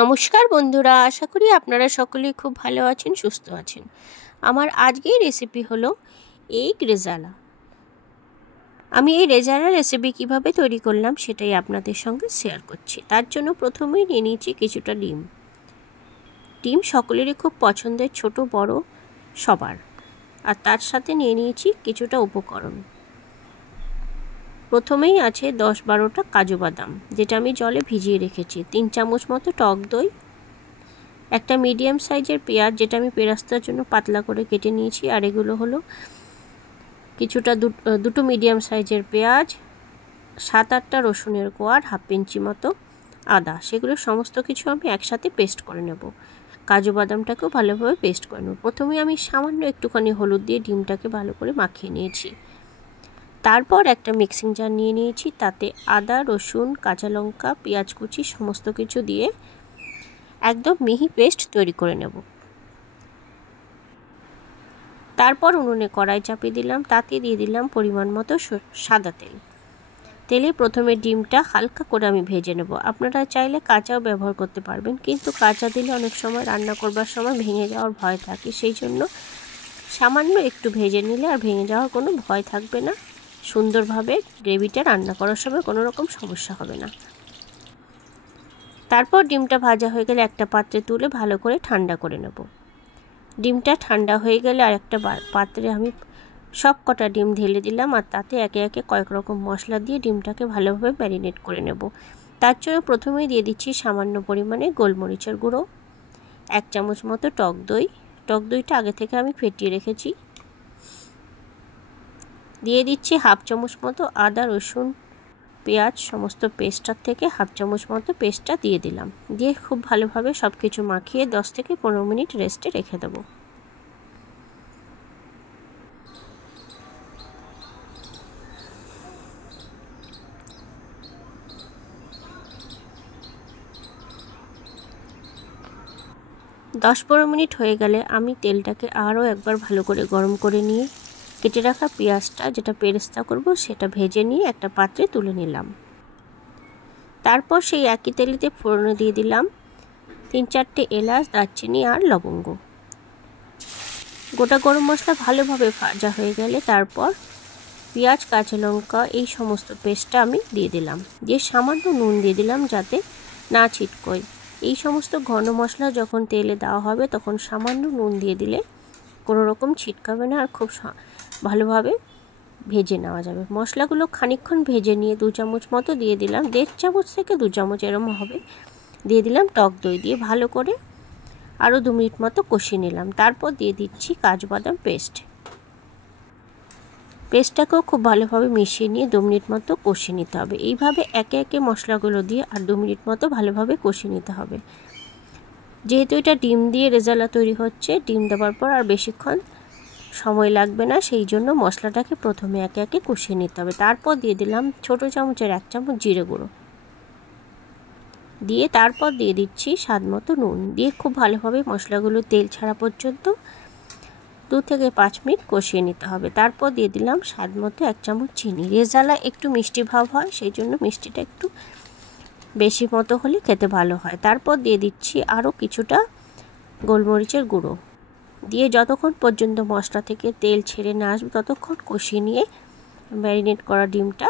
নমস্কার বন্ধুরা, আশা করি আপনারা সকলেই খুব ভালো আছেন, সুস্থ আছেন। আমার আজকের রেসিপি হলো এগ রেজালা। আমি এই রেজালা রেসিপি কিভাবে তৈরি করলাম সেটাই আপনাদের সঙ্গে শেয়ার করছি। তার জন্য প্রথমেই নিয়ে নিয়েছি কিছুটা ডিম। ডিম সকলেরই খুব পছন্দের, ছোট বড় সবার। আর তার সাথে নিয়ে নিয়েছি কিছুটা উপকরণ। প্রথমেই আছে 10-12টা কাজু বাদাম, যেটা আমি জলে ভিজিয়ে রেখেছি। 3 চামচ মতো টক দই, একটা মিডিয়াম সাইজের পেঁয়াজ, যেটা আমি পেঁয়াজটার জন্য পাতলা করে কেটে নিয়েছি। আর এগুলো হলো কিছুটা দুটো মিডিয়াম সাইজের পেঁয়াজ, 7-8টা রসুনের কোয়া, হাফ ইঞ্চি মতো আদা। সেগুলো সমস্ত কিছু আমি একসাথে পেস্ট করে নেব। কাজু বাদামটাকেও ভালোভাবে পেস্ট করে নেব। প্রথমে আমি সামান্য একটুখানি হলুদ দিয়ে ডিমটাকে ভালো করে মাখিয়ে নিয়েছি। তারপর একটা মিক্সিং জার নিয়ে নিয়েছি, তাতে আদা, রসুন, কাঁচা লঙ্কা, পেঁয়াজ কুচি সমস্ত কিছু দিয়ে একদম মিহি পেস্ট তৈরি করে নেব। তারপর উনুনে কড়াই চাপিয়ে দিলাম, তাতে দিয়ে দিলাম পরিমাণ মতো সাদা তেল। তেলে প্রথমে ডিমটা হালকা করে আমি ভেজে নেব। আপনারা চাইলে কাঁচাও ব্যবহার করতে পারবেন, কিন্তু কাঁচা দিলে অনেক সময় রান্না করবার সময় ভেঙে যাওয়ার ভয় থাকে। সেই জন্য সামান্য একটু ভেজে নিলে আর ভেঙে যাওয়ার কোনো ভয় থাকবে না। সুন্দরভাবে গ্রেভিটা রান্না করার সময় কোনো রকম সমস্যা হবে না। তারপর ডিমটা ভাজা হয়ে গেলে একটা পাত্রে তুলে ভালো করে ঠান্ডা করে নেব। ডিমটা ঠান্ডা হয়ে গেলে আর একটা পাত্রে আমি সব কটা ডিম ঢেলে দিলাম, আর তাতে একে একে কয়েক রকম মশলা দিয়ে ডিমটাকে ভালোভাবে ম্যারিনেট করে নেব। তার জন্য প্রথমেই দিয়ে দিচ্ছি সামান্য পরিমাণে গোলমরিচের গুঁড়ো, 1 চামচ মতো টক দই। টক দইটা আগে থেকে আমি ফেটিয়ে রেখেছি। দিয়ে দিচ্ছি হাফ চামচ মতো আদা, রসুন, পেঁয়াজ সমস্ত পেস্টটার থেকে হাফ চামচ মতো পেস্টটা দিয়ে দিলাম। দিয়ে খুব ভালোভাবে সব কিছু মাখিয়ে 10 থেকে 15 মিনিট রেস্টে রেখে দেবো। দশ 15 মিনিট হয়ে গেলে আমি তেলটাকে আরও একবার ভালো করে গরম করে নিয়ে কেটে রাখা পেঁয়াজটা, যেটা পেরেস্তা করব, সেটা ভেজে নিয়ে একটা পাত্রে তুলে নিলাম। তারপর সেই একই তেলেতে ফোড়নে দিয়ে দিলাম 3-4টে এলাচ, দারচিনি আর লবঙ্গ। গোটা গরম মশলা ভালোভাবে ভাজা হয়ে গেলে তারপর পেঁয়াজ, কাঁচা লঙ্কা এই সমস্ত পেস্টটা আমি দিয়ে দিলাম। দিয়ে সামান্য নুন দিয়ে দিলাম যাতে না ছিটকোয়। এই সমস্ত ঘন মশলা যখন তেলে দেওয়া হবে তখন সামান্য নুন দিয়ে দিলে কোনো রকম ছিটকাবে না, আর খুব ভালোভাবে ভেজে নেওয়া যাবে। মশলাগুলো খানিকক্ষণ ভেজে নিয়ে 2 চামচ মতো দিয়ে দিলাম, 1.5 চামচ থেকে 2 চামচ এরকম হবে, দিয়ে দিলাম টক দই। দিয়ে ভালো করে আরও 2 মিনিট মতো কষিয়ে নিলাম। তারপর দিয়ে দিচ্ছি কাজু বাদাম পেস্টটাকেও খুব ভালোভাবে মিশিয়ে নিয়ে 2 মিনিট মতো কষিয়ে নিতে হবে। এইভাবে একে একে মশলাগুলো দিয়ে আর 2 মিনিট মতো ভালোভাবে কষিয়ে নিতে হবে। যেহেতু এটা ডিম দিয়ে রেজালা তৈরি হচ্ছে, ডিম দেওয়ার পর আর বেশিক্ষণ সময় লাগবে না, সেই জন্য মশলাটাকে প্রথমে একে একে কষিয়ে নিতে হবে। তারপর দিয়ে দিলাম ছোটো চামচের 1 চামচ জিরে গুঁড়ো দিয়ে তারপর দিয়ে দিচ্ছি স্বাদ মতো নুন। দিয়ে খুব ভালোভাবে মশলাগুলো তেল ছাড়া পর্যন্ত 2 থেকে 5 মিনিট কষিয়ে নিতে হবে। তারপর দিয়ে দিলাম স্বাদ মতো 1 চামচ চিনি। রেজালা একটু মিষ্টি ভাব হয়, সেই জন্য মিষ্টিটা একটু বেশি মতো হলে খেতে ভালো হয়। তারপর দিয়ে দিচ্ছি আরও কিছুটা গোলমরিচের গুঁড়ো দিয়ে যতক্ষণ পর্যন্ত মশলা থেকে তেল ছেড়ে না আসবে ততক্ষণ কষিয়ে নিয়ে ম্যারিনেট করা ডিমটা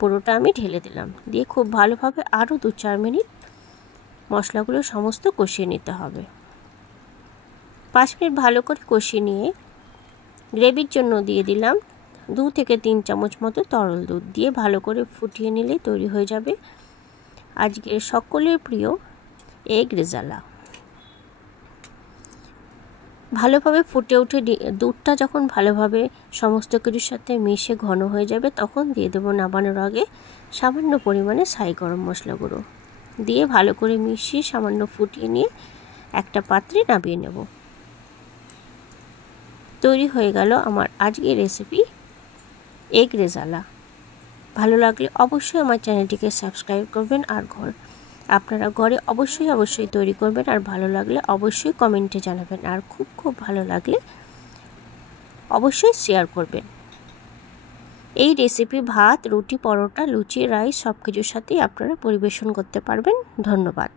পুরোটা আমি ঢেলে দিলাম। দিয়ে খুব ভালোভাবে আরও 2-4 মিনিট মশলাগুলো সমস্ত কষিয়ে নিতে হবে। 5 মিনিট ভালো করে কষিয়ে নিয়ে গ্রেভির জন্য দিয়ে দিলাম 2 থেকে 3 চামচ মতো তরল দুধ। দিয়ে ভালো করে ফুটিয়ে নিলে তৈরি হয়ে যাবে আজকের সকলের প্রিয় এগ রেজালা। ভালোভাবে ফুটে উঠে দুধটা যখন ভালোভাবে সমস্ত কিছুর সাথে মিশে ঘন হয়ে যাবে তখন দিয়ে দেবো নামানোর আগে সামান্য পরিমাণে ছাই গরম মশলা গুঁড়ো। দিয়ে ভালো করে মিশিয়ে সামান্য ফুটিয়ে নিয়ে একটা পাত্রে নামিয়ে নেব। তৈরি হয়ে গেল আমার আজকের রেসিপি এগ রেজালা। ভালো লাগলে অবশ্যই আমার চ্যানেলটিকে সাবস্ক্রাইব করবেন, আর আপনারা ঘরে অবশ্যই তৈরি করবেন, আর ভালো লাগলে অবশ্যই কমেন্টে জানাবেন, আর খুব ভালো লাগলে অবশ্যই শেয়ার করবেন। এই রেসিপি ভাত, রুটি, পরোটা, লুচি, রাইস সব কিছুর সাথেই আপনারা পরিবেশন করতে পারবেন। ধন্যবাদ।